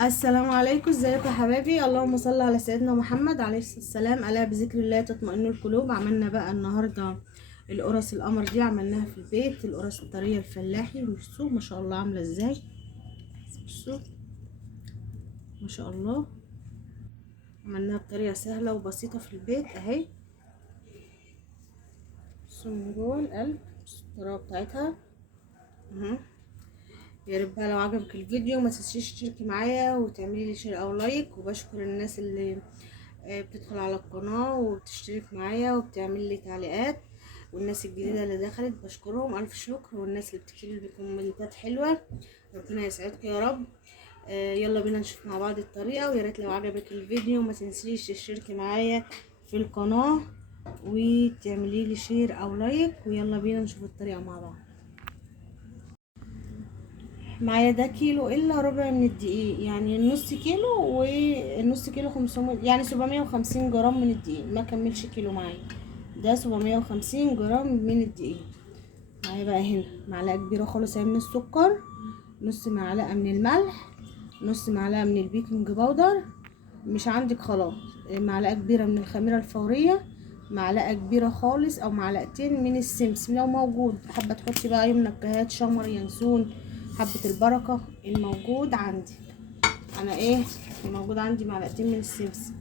السلام عليكم، ازيكم يا حبايبي؟ اللهم صل على سيدنا محمد عليه الصلاه والسلام. الا بذكر الله تطمئن القلوب. عملنا بقى النهارده القرص القمر دي، عملناها في البيت، القرص الطريه الفلاحي. بصوا ما شاء الله عامله ازاي، بصوا ما شاء الله. عملناها بطريقه سهله وبسيطه في البيت اهي. بصوا من جوه القلب، بصوا الطريقه بتاعتها اهي. يا رب بقى لو عجبك الفيديو ما تنسيش تشتركي معايا وتعملي لي شير او لايك. وبشكر الناس اللي بتدخل على القناة وبتشترك معايا وبتعمل لي تعليقات، والناس الجديدة اللي دخلت بشكرهم ألف شكر، والناس اللي بتكتب لي كومنتات حلوة ربنا يسعدكم يا رب. يلا بينا نشوف مع بعض الطريقة. ويا ريت لو عجبك الفيديو ما تنسيش تشتركي معايا في القناة وتعملي لي شير او لايك. ويلا بينا نشوف الطريقة مع بعض. معايا ده كيلو الا ربع من الدقيق، يعني النص كيلو والنص كيلو 500، يعني 750 جرام من الدقيق، ما كملش كيلو معايا. ده 750 جرام من الدقيق. معايا بقى هنا معلقه كبيره خالص من السكر، نص معلقه من الملح، نص معلقه من البيكنج باودر، مش عندك خلاص معلقه كبيره من الخميره الفوريه، معلقه كبيره خالص او معلقتين من السمسم لو موجود، حابه تحطي بقى اي منكهات، شمر، ينسون، حبه البركه الموجود عندي. انا الموجود عندي معلقتين من السمسم.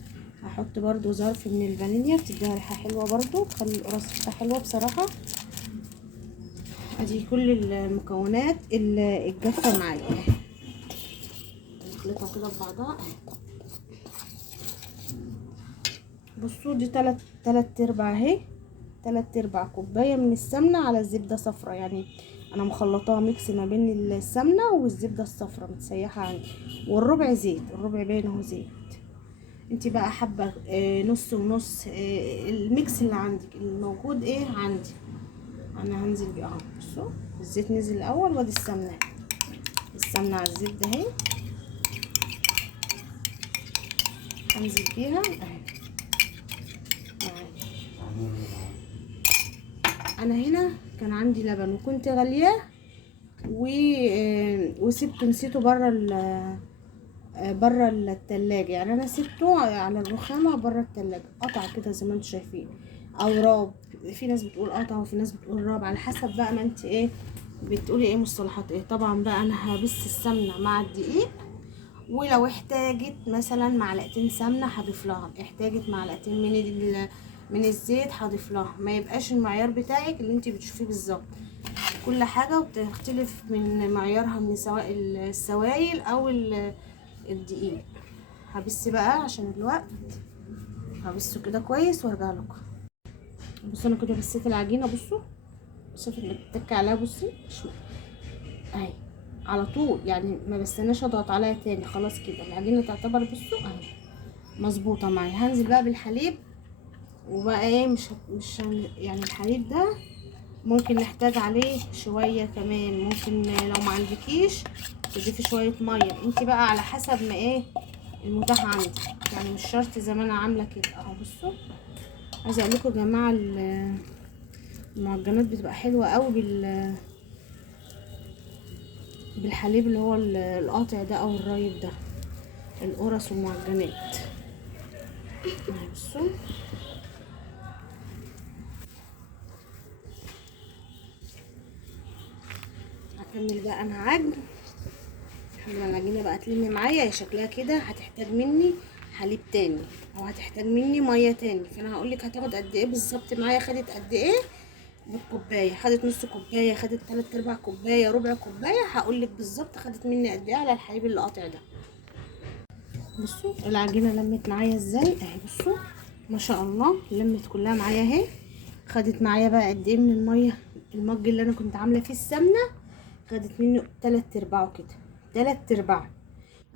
هحط برضو ظرف من الفانيليا بتديها ريحه حلوه برضو، تخلي القرص ريحتها حلوه بصراحه. ادي كل المكونات الجافه معايا، نخلطها كده ببعضها. بصوا دي تلات ارباع اهي، 3/4 كوبايه من السمنه على الزبده صفرا، يعني انا مخلطاها ميكس ما بين السمنه والزبده الصفرا متسيحه عندي، والربع زيت، الربع باين اهو زيت. انتي بقى حابه نص ونص، الميكس اللي عندك الموجود عندي. انا هنزل بيه اهو، بصوا الزيت نزل الاول وادي السمنه، السمنه على الزيت ده اهي، هنزل بيها اهي. انا هنا كان عندي لبن وكنت غلياه وسبته، نسيته بره التلاجة، يعني انا سبته على الرخامة بره التلاجة، قطع كده زي ما انتم شايفين، او راب. في ناس بتقول قطع وفي ناس بتقول راب، على حسب بقى ما انت بتقولي مصطلحات طبعا بقى انا هبس السمنة مع الدقيق، ولو احتاجت مثلا معلقتين سمنة هضيف لها، احتاجت معلقتين من الزيت هضيف لها، ما يبقاش المعيار بتاعك اللي انت بتشوفيه بالظبط. كل حاجة وبتختلف من معيارها، من سواء السوائل او الدقيق. هبس بقى عشان الوقت، هبسه كده كويس وارجع لكم. بصوا انا كده بسيت العجينه، بصوا اللي بتتك عليها، بصي اهي على طول، يعني ما بستناش اضغط عليها تاني، خلاص كده العجينه تعتبر بصوا اهي مظبوطه معايا. هنزل بقى بالحليب، وبقى يعني الحليب ده ممكن نحتاج عليه شويه كمان، ممكن لو ما عندكيش تضيفي شويه ميه، انت بقى على حسب ما المتاح عندك، يعني مش شرط زي ما انا عامله كده اهو. بصوا عايزه اقول لكم يا جماعه المعجنات بتبقى حلوه قوي بالحليب اللي هو القاطع ده او الرايب ده، القرص والمعجنات. بصوا هكمل بقى انا عجن لحد ما العجينه بقى تلم معايا شكلها كده. هتحتاج مني حليب تاني او هتحتاج مني ميه تاني، فانا هقولك هتاخد قد ايه بالظبط معايا. خدت قد ايه بالكوبايه؟ خدت نص كوبايه، خدت 3/4 كوبايه، ربع كوبايه، هقولك بالظبط خدت مني قد ايه على الحليب اللي قاطع ده. بصوا العجينه لمت معايا ازاي اهي، بصوا ما شاء الله لمت كلها معايا اهي. خدت معايا بقى قد ايه من الميه؟ المج اللي انا كنت عامله فيه السمنه خدت منه 3/4 كده، 3/4.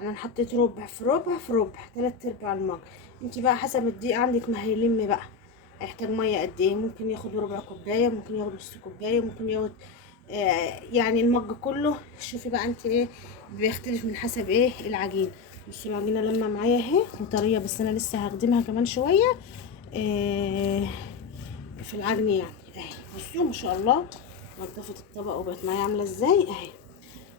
انا حطيت ربع في ربع في ربع، 3/4 المج. انت بقى حسب الدقيق عندك ما هيلم بقى، هيحتاج ميه قد ايه، ممكن ياخد ربع كوبايه، ممكن ياخد نص كوبايه، ممكن ياخد يعني المج كله. شوفي بقى انت بيختلف من حسب العجين. بصوا العجينه لما معايا اهي وطريه، بس انا لسه هخدمها كمان شويه في العجن يعني اهي. بصوا ما شاء الله نضفت الطبق وبقت معايا عامله ازاي اهي.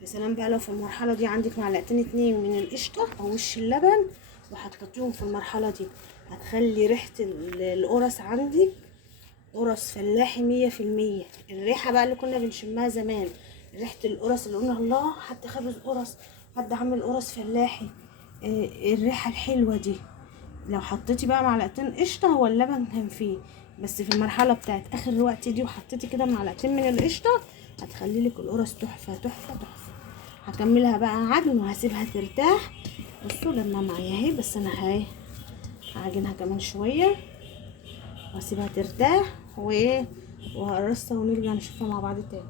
يا سلام بقى لو في المرحله دي عندك معلقتين 2 من القشطه او وش اللبن وحطيتيهم في المرحله دي، هتخلي ريحه القرص عندك قرص فلاحي 100%. الريحه بقى اللي كنا بنشمها زمان، ريحه القرص اللي قلنا الله حد خبز قرص، حد عامل قرص فلاحي، الريحه الحلوه دي. لو حطيتي بقى معلقتين قشطه، هو اللبن كان فيه بس في المرحله بتاعت اخر الوقت دي، وحطيتي كده معلقتين من القشطه، هتخلي لك القرص تحفه تحفه تحفه. هكملها بقى عجن وهسيبها ترتاح. بصوا لما معايا اهي، بس انا هعجنها كمان شويه واسيبها ترتاح وهقرصها ونرجع نشوفها مع بعض تاني.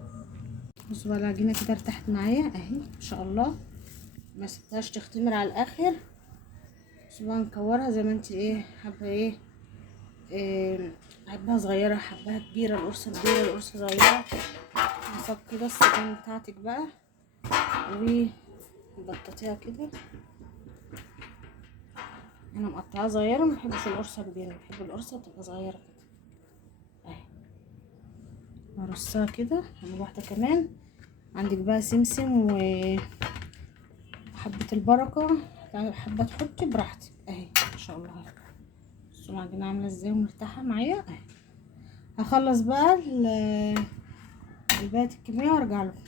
بصوا بقى العجينه كده ارتاحت معايا اهي ما شاء الله، ما سبتهاش تختمر على الاخر. بصوا بقى نكورها زي ما انت حابه حبها صغيره حبها كبيره، القرصه كبيره القرصه صغيره، نصك كده السكين بتاعتك بقى وبططيها كده. انا مقطعاها صغيره، ما بحبش القرصه كبيره، بحب القرصه تبقى صغيره كده اهي. هرصها كده، هعمل واحده كمان. عندك بقى سمسم وحبه البركه، حابه تحطي براحتك اهي ما شاء الله. بصوا العجينه عامله ازاي ومرتاحه معايا اهي. هخلص بقى الباقي الكميه وارجع لكم.